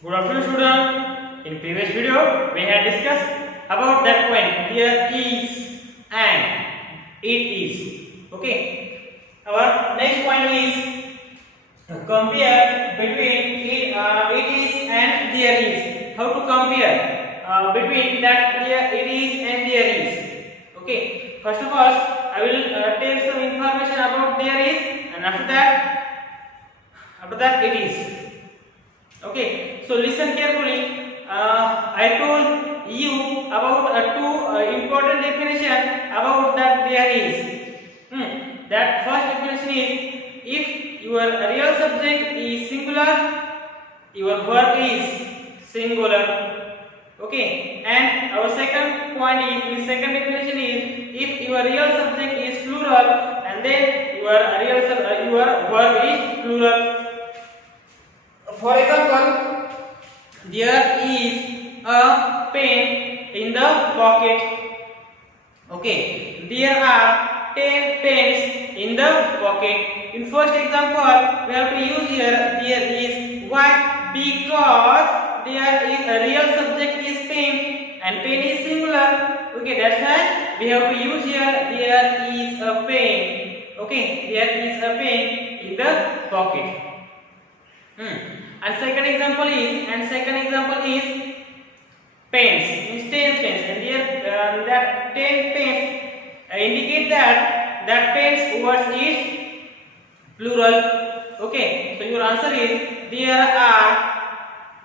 Good afternoon, student. In previous video, we had discussed about that point. There is and it is. Okay. Our next point is compare between it is and there is. How to compare between that it is and there is. Okay. First of all, I will take some information about there is, and after that it is. Okay, so listen carefully. I told you about two important definition about that there is. That first definition is, if your real subject is singular, your verb is singular. Okay, and our second point is, the second definition is, if your real subject is plural, and then your verb is plural. For example, there is a pen in the pocket. Okay, there are 10 pens in the pocket. In first example, we have to use here there is. Why? Because there is a real subject is pen and pen is singular. Okay, that's why we have to use here there is a pen. Okay, there is a pen in the pocket. And second example is pens, instance pens, and here that 10 pens indicate that pens words is plural. Okay, so your answer is there are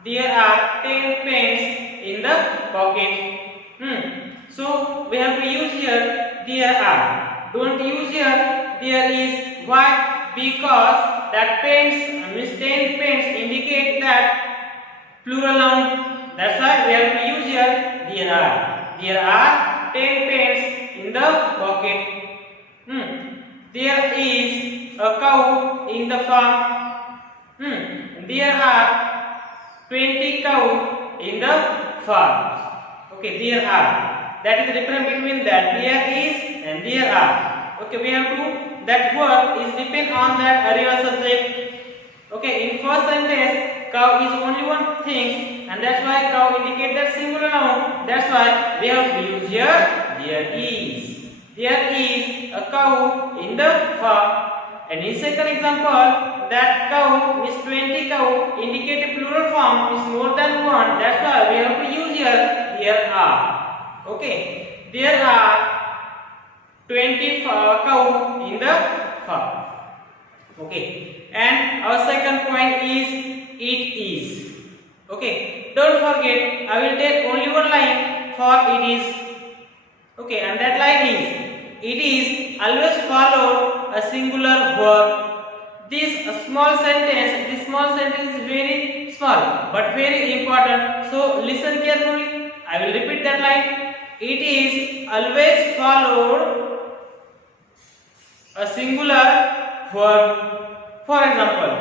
10 pens in the pocket. So we have to use here there are. Don't use here there is. Why? Because that pens means 10 pens indicate that plural noun. That's why we have to use here there are. There are 10 pens in the pocket. There is a cow in the farm. There are 20 cows in the farm. Okay, there are. That is the difference between that there is and there are. Okay, we have to. That word is depend on that real subject. Okay, in first sentence, cow is only one thing, and that's why cow indicate that singular noun. That's why we have to use here there is. There is a cow in the farm. And in second example, that cow is 20 cow indicate a plural form is more than one. That's why we have to use here there are. Okay, there are 20 cow in the farm. Okay, and our second point is it is. Okay, don't forget, I will take only one line for it is. Okay, and that line is, it is always followed a singular verb. This small sentence is very small but very important. So listen carefully. I will repeat that line. It is always followed a singular verb. For example,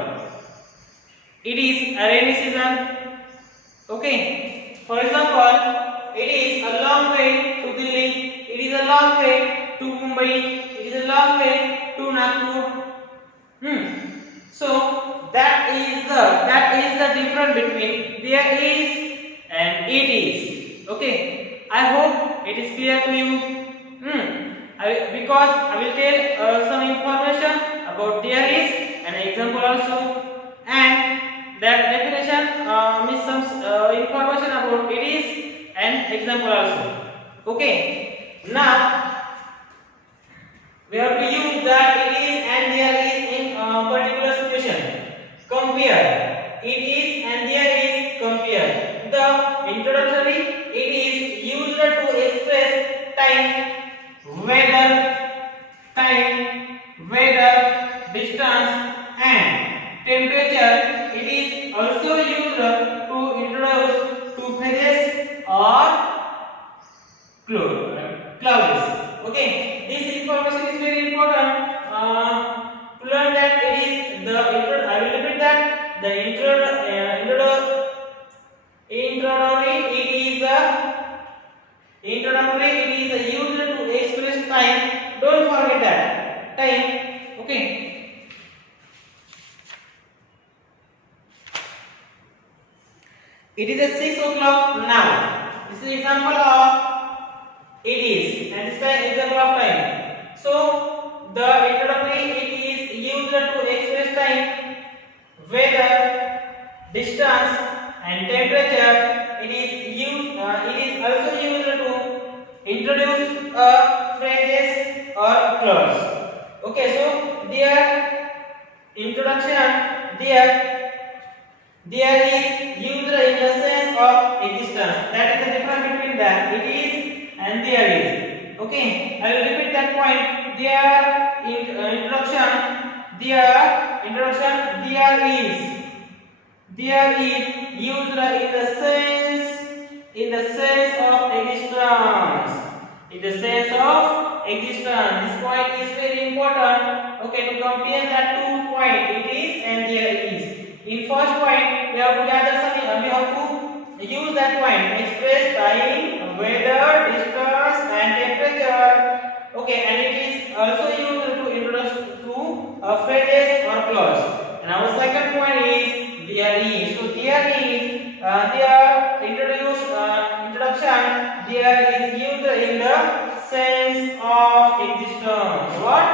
it is a rainy season. Okay. For example, it is a long way to Delhi. It is a long way to Mumbai. It is a long way to Nagpur. So that is the difference between there is and it is. Okay. I hope it is clear to you. Because I will tell some information about there is, an example also, and that definition means some information about it is and example also. Okay, now we have to use that it is and there is in particular situation. Compare it is and there is. Compare the introductory. It is used to express time, weather, distance, and temperature. It is also used to introduce to phases or clouds. Okay, this information is very important to learn that it is the I will repeat that the introductory it is used to express time. Don't forget that time. Okay. It is at 6 o'clock now. This is example of it is, and this time example of time. So the introductory it is used to express time, weather, distance, and temperature. It is used. It is also used to introduce phrases or clause. Okay, so their introduction, there is used in the sense of existence. That is the difference between that it is and there is. Okay, I will repeat that point. Their introduction, there is used in the sense of existence. In the sense of existence. This point is very important. Okay, to compare that two point, it is and there is. In first point, we have to gather something. We have to use that point, express time, weather, distance, and temperature. Okay, and it is also used to introduce to phrases or clause. And our second point is there is. So there is, there introduction. There is used in the sense of existence. What?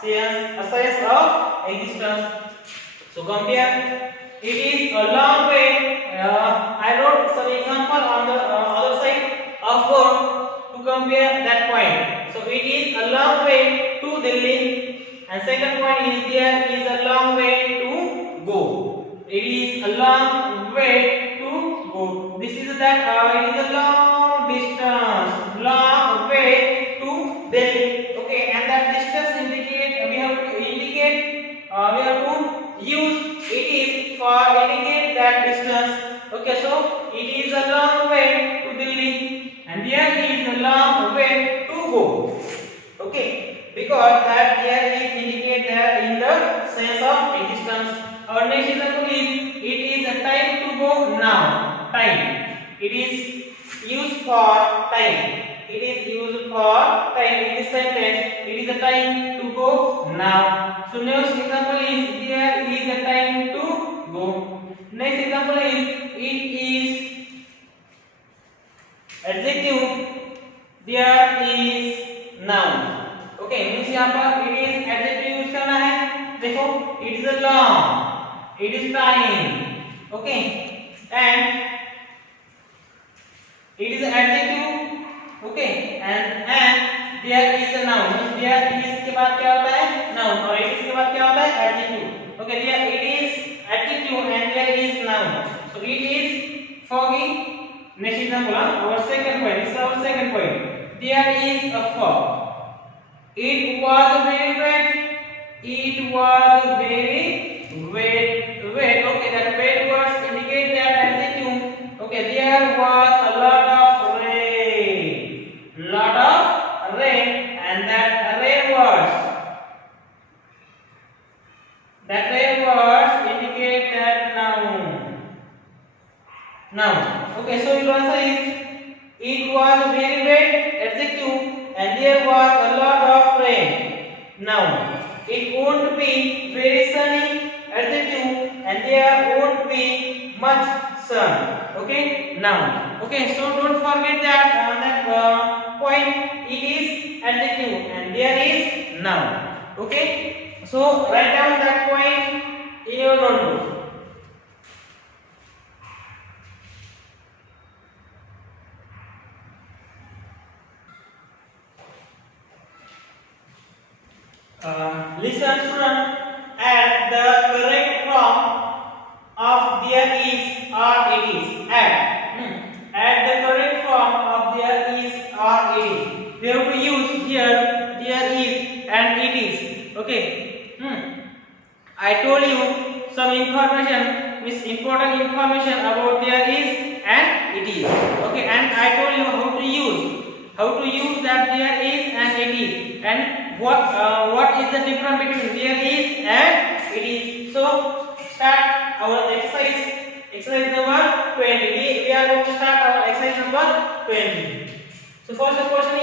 Sense of existence. So compare. It is a long way. I wrote some example on the other side of board to compare that point. So it is a long way to Delhi, and second point is there is a long way to go. It is a long way to go. This is that it is a long distance, long way to Delhi. Okay, and that distance indicate we have to use it is for indicate that distance. Okay, so it is a long way to Delhi, and there is a long way to go. Okay, because that there is indicate that in the sense of existence. Our next example is it is a time to go now. Time. It is used for time. It is used for time in this sentence. It is a time to go now. So next example is there is a time to go. Next example is it is adjective. There is noun. Okay, means यहाँ पर it is adjective use करना है. देखो, it is a long. It is time. Okay, and it is adjective. Okay, and there is a noun. Means there is के बाद क्या होता है? Noun. और it is के बाद क्या होता है? Adjective. Okay, there it is adjective and there is noun. So it is foggy. Next example, our second point. This is our second point. There is a fog. It was very wet. It was very wet. Okay, that wet words indicate that adjective. Okay, there was a lot of rain. Lot of rain, and that rain words indicate that noun. Noun. Okay, so your answer is it was very wet, adjective, and there was a lot of rain. Noun. It won't be very sunny, adjective, and there won't be much sun. Okay, noun. Okay, so don't forget that point. It is adjective and there is noun. Okay, so write down that point in your notebook. Listen, student, add the correct form of there is or it is. Add the correct form of there is or it is. We have to use here there is and it is. Okay. I told you some information, means important information about there is and it is. Okay, and I told you how to use that there is and it is, and what is the difference between there is and it is. So start our exercise number 20. We are going to start our exercise number 20. So first question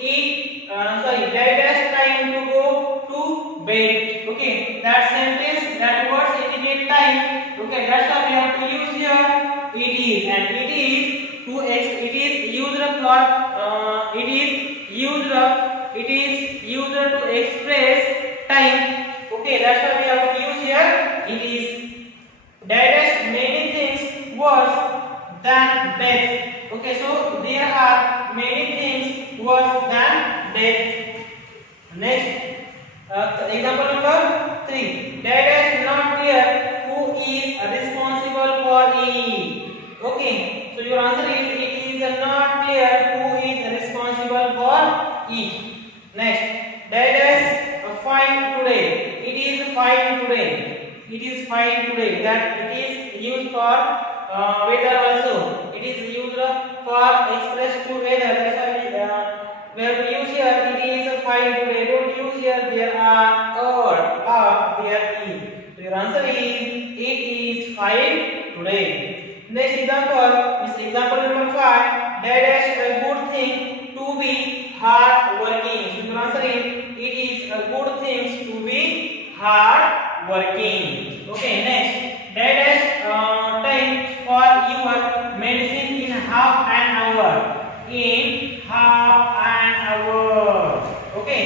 is dash time to go to bed. Okay, that sentence, that words indicate time. Okay, that's why we have to use here it is, and it is to it is used for it is used to express time. Okay, that's why we have to use here it is. Dash many things worse than death. Okay, so there are many things worse than death. Next, example number 3. That is not clear who is responsible for it. Okay, so your answer is it is not clear who is responsible for it. Next, that is fine today. It is fine today. It is fine today. That it is used for weather also. It is used for express to weather. That's why we have to use here it is fine today. Don't use here there are or there is. So your answer is it is fine today. Next example is example number 5. That is a good thing to be hard working. So your answer is it is a good thing to be hard working. Okay, next. That is time for your medicine in half an hour. In half an hour. Okay,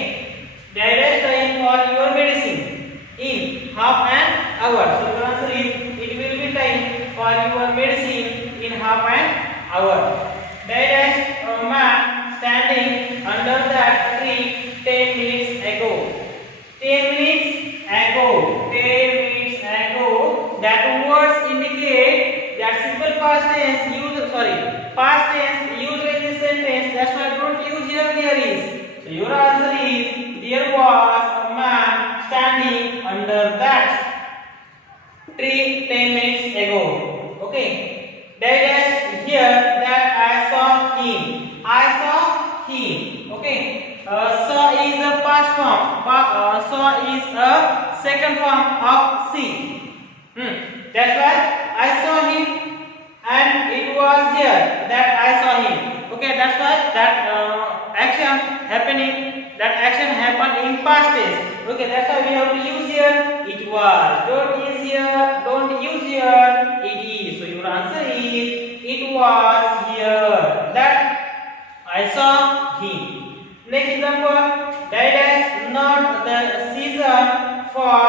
that is time for your medicine in half an hour. So the answer is it will be time for your medicine in half an hour. That is a man standing under that tree 10 minutes ago. 10 minutes ago. 10 minutes ago. That words indicate that simple past tense used. Past tense used in this sentence. That's why don't use here there is. So your answer is there was a man standing under that tree 10 minutes ago. Okay. That is here that I saw him. I saw him. Okay. Saw is a past form. Saw is a second form of see. That's why I saw him. And it was here that I saw him. Okay, that's why that action happened in past tense. Okay, that's why we have to use here it was. Don't use here it is. So your answer is it was here that I saw him. Next example, that is not the season for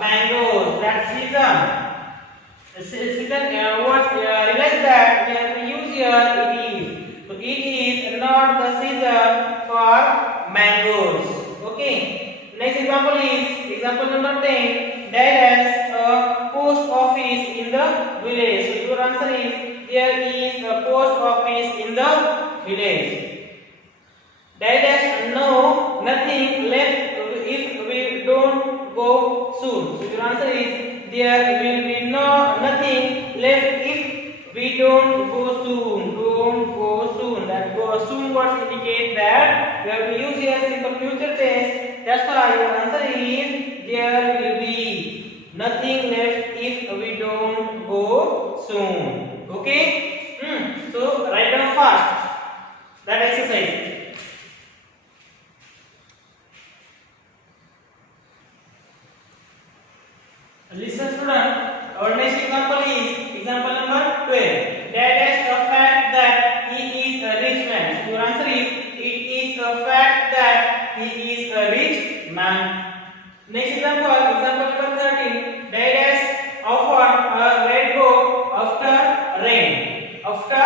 mangoes. That season. Realize that we have to use here it is. So it is not the season for mangoes. Okay. Next example is example number 10. There is a post office in the village. So your answer is there is a post office in the village. There is nothing left if we don't go soon. So your answer is there will be nothing left if we don't go soon. Don't go soon. That go soon words indicate that we have to use here simple future tense. That's why your answer is there will be nothing left if we don't go soon. Okay? So write down fast that exercise. Listen student, our next example is example number 12. That is a fact that he is a rich man. So your answer is it is a fact that he is a rich man. Next example, example number 13. That is often a rainbow after rain. After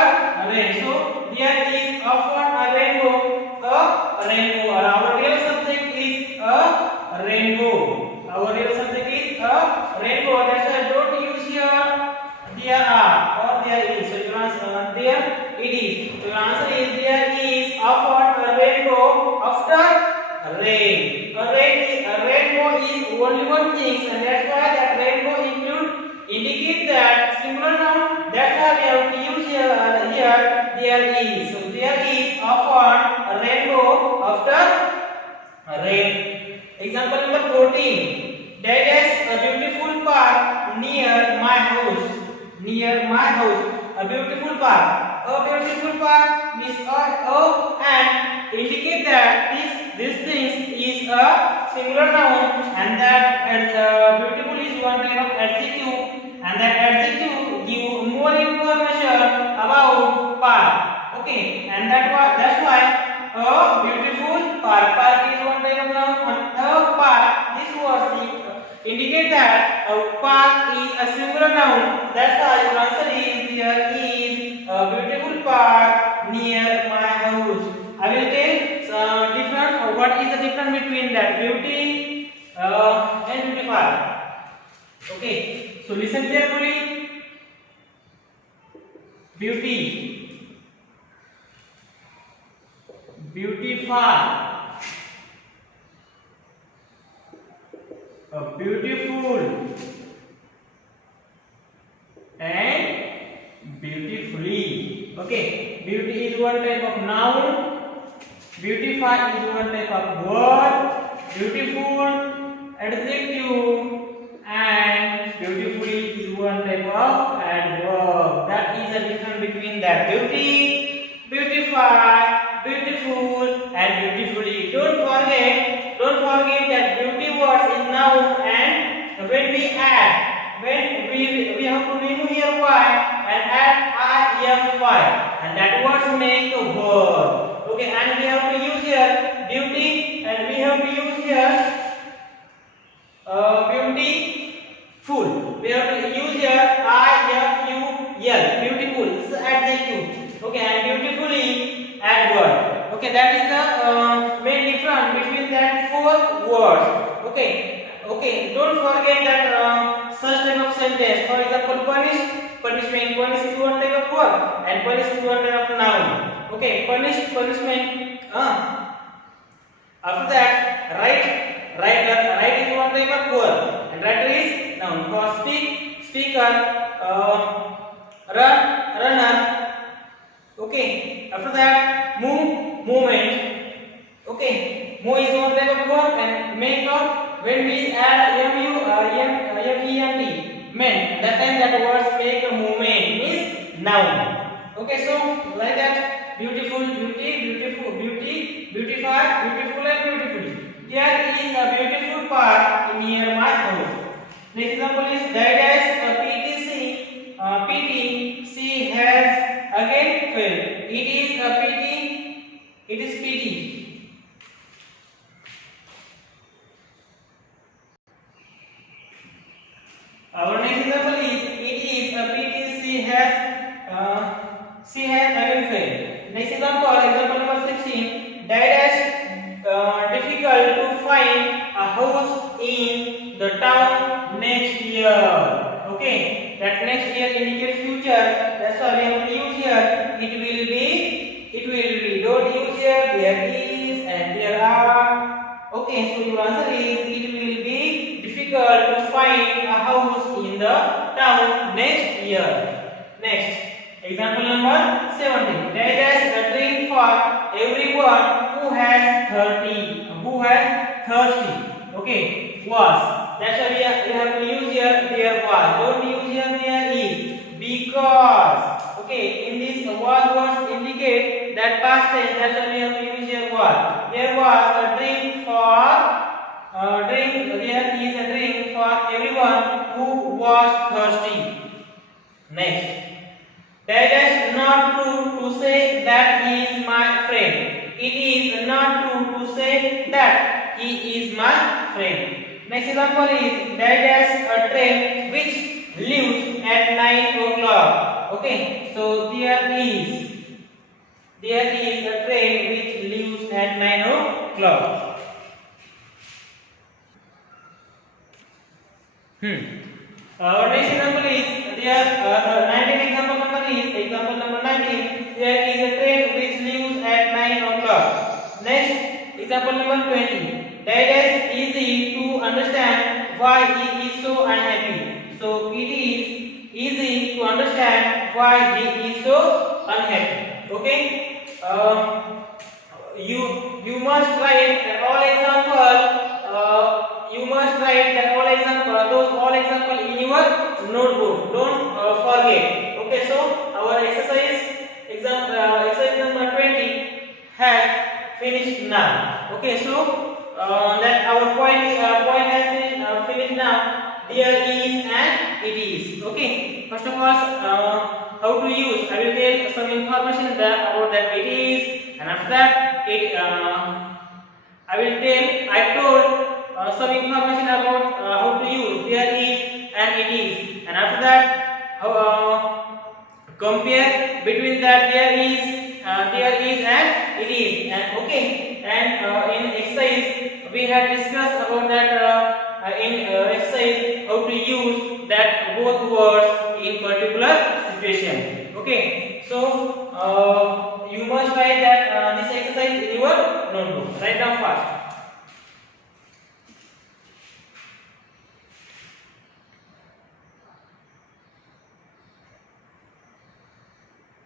rain. So there is often a rainbow. Our real subject is a rainbow. Our real subject is a rainbow. That's why don't use here there are or there is. So your answer there it is. So your answer is there is often a rainbow after rain. A rainbow is only one thing, and that's why that rainbow indicate that singular noun. That's why we have to use here there is. So there is often a rainbow after rain. Example number 14. That is a beautiful park near my house. Near my house. A beautiful park. A beautiful park means and indicate that this thing is a singular noun, and that beautiful is one kind of adjective, and that adjective give more information and that's why a beautiful park. Park is one type of noun. A park. This was indicate that a park is a singular noun. That's why your answer is there is a beautiful park near my house. I will tell different. What is the difference between that beauty and beautiful? Okay. So listen carefully. Beauty, beautify, beautiful, and beautifully. Okay, beauty is one type of noun, beautify is one type of word, beautiful adjective, and beautifully is one type of adverb. That is the difference between that beauty, beautify, beautiful, and beautifully. Don't forget that beauty words is noun, and when we add, when we have to remove here y and add ify, and that words make a word. Okay, and we have to use here beauty, and we have to use here beautiful. We have to use here iful. Beautiful is adjective. Okay, and beautifully adverb. Okay, that is the main difference between that four words. Okay. Don't forget that such type of sentence. For example, punishment. Punish is one type of verb, and punish is one type of noun. Okay, punishment. After that, write is one type of verb, and writer is noun. For speaker, runner. Okay. After that, movement. Okay. Move is one type of verb, and make up when we add ment, meant. That time that words make a movement is noun. Okay. So like that. Beautiful, beauty, beautify, beautiful, and beautifully. Here is a beautiful park near my house. Next example is PTC has again failed. It is a pity. It is pity. Our next example is it is a pity she has again failed. Next example number 16. Difficult to find a house in the town next year. Okay, that next year indicates future. That's why we have to use here. It will be. Don't use here. There is and there are. Okay, so your answer is it will be difficult to find a house in the town next year. Next. Example number 17. There is a drink for everyone who has thirsty. Okay, was. That's why we have to use here there was. Don't use here there is. Because. Okay, in this was indicate that past tense. That's why we have to use here was. There was a drink for there is a drink for everyone who was thirsty. Next. That is not true to say that he is my friend. It is not true to say that he is my friend. Next example is there is a train which leaves at 9 o'clock. Okay, so there is a train which leaves at 9 o'clock. Our next example is there. 19 example number is example number 19. There is a train which leaves at 9 o'clock. Next example number 20. That is easy to understand why he is so unhappy. So it is easy to understand why he is so unhappy. Okay. You must write all example. You must write that all example in your notebook. Don't forget. Okay, so our exercise number 20 has finished now. Okay, so that our point has finished now. There is and it is. Okay, first of all, how to use. I will tell some information that about that it is, and after that I will tell. I told some information about how to use there is and it is, and after that how compare between that there is and it is, and okay. And in exercise we have discussed about that in exercise how to use that both words in particular situation. Okay, so you must write that this exercise in your notebook. Write down fast.